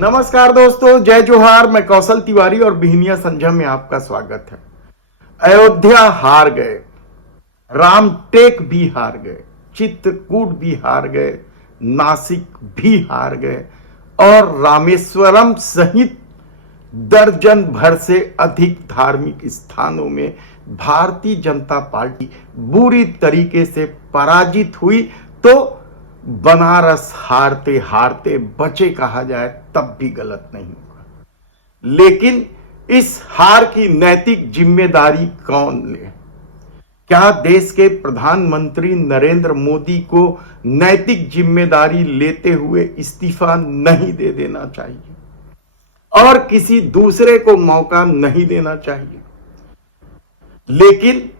नमस्कार दोस्तों, जय जोहार। मैं कौशल तिवारी और बिहनिया संझा में आपका स्वागत है। अयोध्या हार गए, रामटेक भी हार गए, चित्रकूट भी हार गए, नासिक भी हार गए और रामेश्वरम सहित दर्जन भर से अधिक धार्मिक स्थानों में भारतीय जनता पार्टी बुरी तरीके से पराजित हुई। तो बनारस हारते हारते बचे कहा जाए तब भी गलत नहीं होगा। लेकिन इस हार की नैतिक जिम्मेदारी कौन ले? क्या देश के प्रधानमंत्री नरेंद्र मोदी को नैतिक जिम्मेदारी लेते हुए इस्तीफा नहीं दे देना चाहिए और किसी दूसरे को मौका नहीं देना चाहिए? लेकिन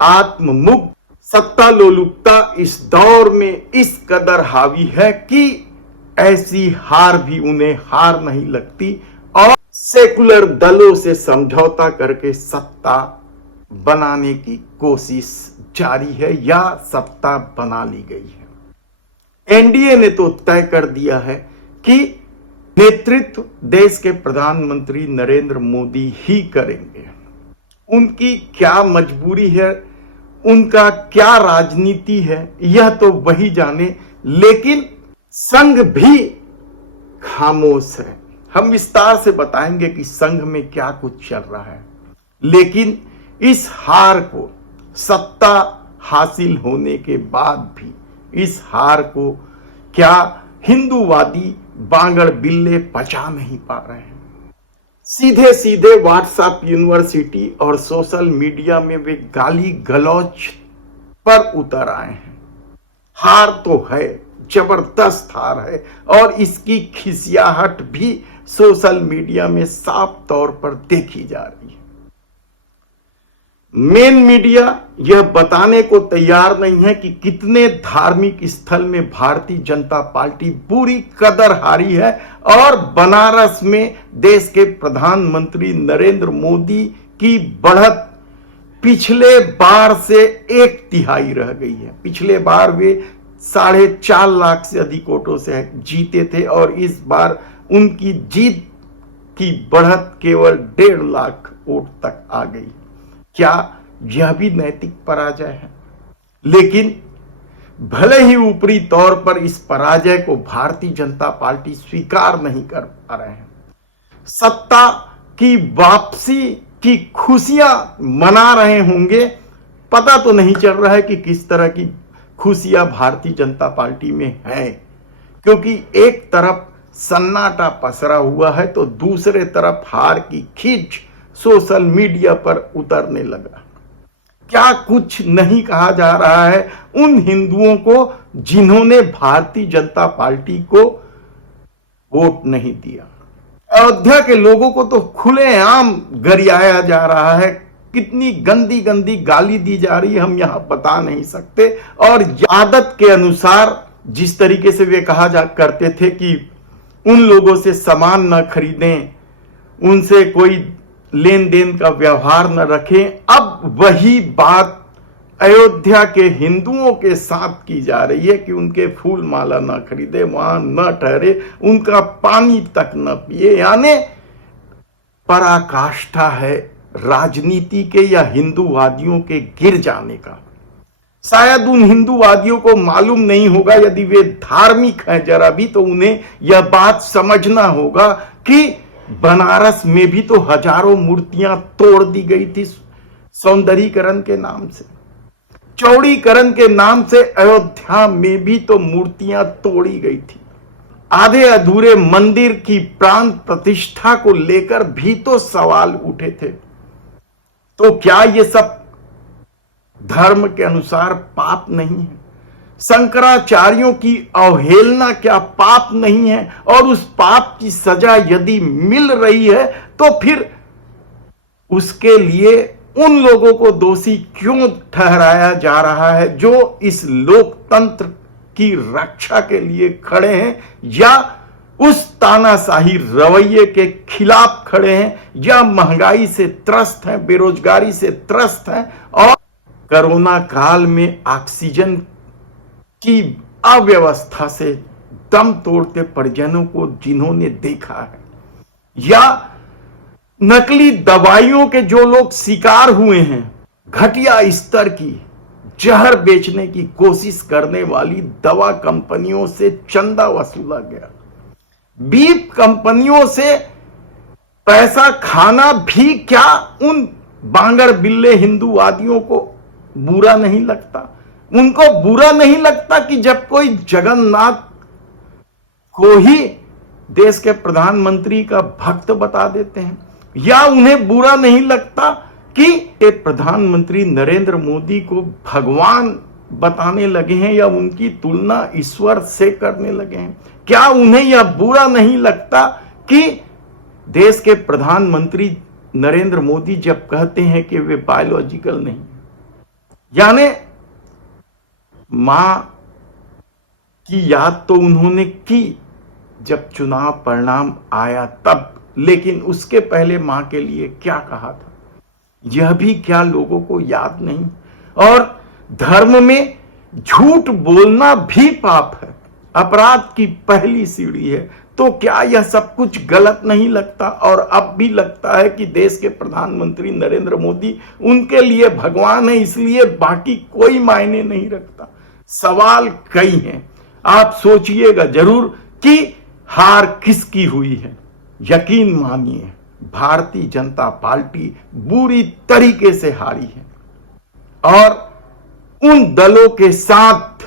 आत्ममुक्त सत्ता लोलुपता इस दौर में इस कदर हावी है कि ऐसी हार भी उन्हें हार नहीं लगती और सेकुलर दलों से समझौता करके सत्ता बनाने की कोशिश जारी है या सत्ता बना ली गई है। एनडीए ने तो तय कर दिया है कि नेतृत्व देश के प्रधानमंत्री नरेंद्र मोदी ही करेंगे। उनकी क्या मजबूरी है, उनका क्या राजनीति है, यह तो वही जाने। लेकिन संघ भी खामोश है। हम विस्तार से बताएंगे कि संघ में क्या कुछ चल रहा है। लेकिन इस हार को, सत्ता हासिल होने के बाद भी इस हार को क्या हिंदूवादी बांगड़ बिल्ले पचा नहीं पा रहे हैं? सीधे सीधे व्हाट्सएप यूनिवर्सिटी और सोशल मीडिया में वे गाली गलौज पर उतर आए हैं। हार तो है, जबरदस्त हार है और इसकी खिसियाहट भी सोशल मीडिया में साफ तौर पर देखी जा रही है। मेन मीडिया यह बताने को तैयार नहीं है कि कितने धार्मिक स्थल में भारतीय जनता पार्टी बुरी कदर हारी है और बनारस में देश के प्रधानमंत्री नरेंद्र मोदी की बढ़त पिछले बार से 1/3 रह गई है। पिछले बार वे 4.5 लाख से अधिक वोटों से जीते थे और इस बार उनकी जीत की बढ़त केवल 1.5 लाख वोट तक आ गई। क्या यह भी नैतिक पराजय है? लेकिन भले ही ऊपरी तौर पर इस पराजय को भारतीय जनता पार्टी स्वीकार नहीं कर पा रहे हैं, सत्ता की वापसी की खुशियां मना रहे होंगे। पता तो नहीं चल रहा है कि किस तरह की खुशियां भारतीय जनता पार्टी में हैं, क्योंकि एक तरफ सन्नाटा पसरा हुआ है तो दूसरे तरफ हार की खींच सोशल मीडिया पर उतरने लगा। क्या कुछ नहीं कहा जा रहा है उन हिंदुओं को जिन्होंने भारतीय जनता पार्टी को वोट नहीं दिया? अयोध्या के लोगों को तो खुलेआम गरियाया जा रहा है। कितनी गंदी गंदी गाली दी जा रही है हम यहां बता नहीं सकते। और आदत के अनुसार जिस तरीके से वे कहा जा करते थे कि उन लोगों से सामान न खरीदें, उनसे कोई लेन देन का व्यवहार न रखें, अब वही बात अयोध्या के हिंदुओं के साथ की जा रही है कि उनके फूल माला न खरीदे, वहां न ठहरे, उनका पानी तक न पिए। यानी पराकाष्ठा है राजनीति के या हिंदूवादियों के गिर जाने का। शायद उन हिंदूवादियों को मालूम नहीं होगा, यदि वे धार्मिक हैं जरा भी, तो उन्हें यह बात समझना होगा कि बनारस में भी तो हजारों मूर्तियां तोड़ दी गई थी सौंदर्यीकरण के नाम से, चौड़ीकरण के नाम से। अयोध्या में भी तो मूर्तियां तोड़ी गई थी। आधे अधूरे मंदिर की प्राण प्रतिष्ठा को लेकर भी तो सवाल उठे थे। तो क्या ये सब धर्म के अनुसार पाप नहीं है? शंकराचार्यों की अवहेलना क्या पाप नहीं है? और उस पाप की सजा यदि मिल रही है तो फिर उसके लिए उन लोगों को दोषी क्यों ठहराया जा रहा है जो इस लोकतंत्र की रक्षा के लिए खड़े हैं या उस तानाशाही रवैये के खिलाफ खड़े हैं या महंगाई से त्रस्त हैं, बेरोजगारी से त्रस्त हैं और कोरोना काल में ऑक्सीजन की अव्यवस्था से दम तोड़ते परिजनों को जिन्होंने देखा है, या नकली दवाइयों के जो लोग शिकार हुए हैं, घटिया स्तर की जहर बेचने की कोशिश करने वाली दवा कंपनियों से चंदा वसूला गया, बीफ कंपनियों से पैसा खाना भी क्या उन बांगर बिल्ले हिंदूवादियों को बुरा नहीं लगता? उनको बुरा नहीं लगता कि जब कोई जगन्नाथ को ही देश के प्रधानमंत्री का भक्त बता देते हैं, या उन्हें बुरा नहीं लगता कि प्रधानमंत्री नरेंद्र मोदी को भगवान बताने लगे हैं या उनकी तुलना ईश्वर से करने लगे हैं? क्या उन्हें यह बुरा नहीं लगता कि देश के प्रधानमंत्री नरेंद्र मोदी जब कहते हैं कि वे बायोलॉजिकल नहीं, यानी मां की याद तो उन्होंने की जब चुनाव परिणाम आया तब, लेकिन उसके पहले मां के लिए क्या कहा था यह भी क्या लोगों को याद नहीं? और धर्म में झूठ बोलना भी पाप है, अपराध की पहली सीढ़ी है। तो क्या यह सब कुछ गलत नहीं लगता? और अब भी लगता है कि देश के प्रधानमंत्री नरेंद्र मोदी उनके लिए भगवान है, इसलिए बाकी कोई मायने नहीं रखता। सवाल कई हैं, आप सोचिएगा जरूर कि हार किसकी हुई है। यकीन मानिए भारतीय जनता पार्टी बुरी तरीके से हारी है, और उन दलों के साथ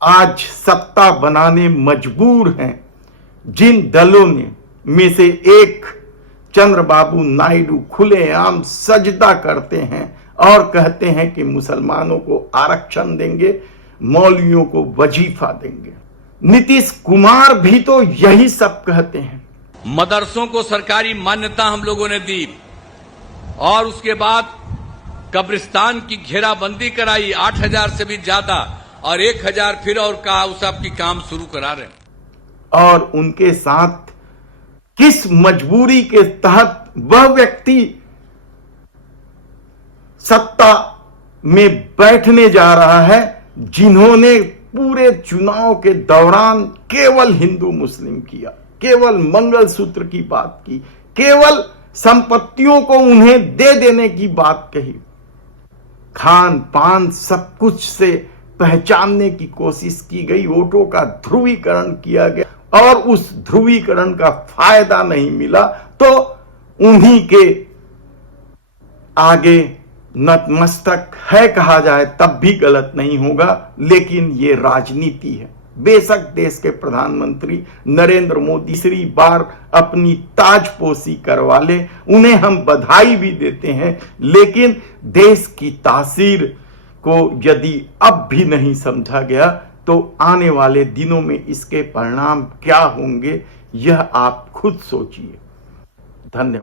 आज सत्ता बनाने मजबूर हैं जिन दलों ने में से एक चंद्रबाबू नायडू खुलेआम सजदा करते हैं और कहते हैं कि मुसलमानों को आरक्षण देंगे, मौलवियों को वजीफा देंगे। नीतीश कुमार भी तो यही सब कहते हैं। मदरसों को सरकारी मान्यता हम लोगों ने दी और उसके बाद कब्रिस्तान की घेराबंदी कराई 8,000 से भी ज्यादा, और 1,000 फिर और कहा उस आपकी काम शुरू करा रहे हैं। और उनके साथ किस मजबूरी के तहत वह व्यक्ति सत्ता में बैठने जा रहा है जिन्होंने पूरे चुनाव के दौरान केवल हिंदू मुस्लिम किया, केवल मंगलसूत्र की बात की, केवल संपत्तियों को उन्हें दे देने की बात कही, खान पान सब कुछ से पहचानने की कोशिश की गई, वोटों का ध्रुवीकरण किया गया और उस ध्रुवीकरण का फायदा नहीं मिला तो उन्हीं के आगे नतमस्तक है कहा जाए तब भी गलत नहीं होगा। लेकिन ये राजनीति है। बेशक देश के प्रधानमंत्री नरेंद्र मोदी तीसरी बार अपनी ताजपोशी करवा ले, उन्हें हम बधाई भी देते हैं, लेकिन देश की तासीर को यदि अब भी नहीं समझा गया तो आने वाले दिनों में इसके परिणाम क्या होंगे यह आप खुद सोचिए। धन्यवाद।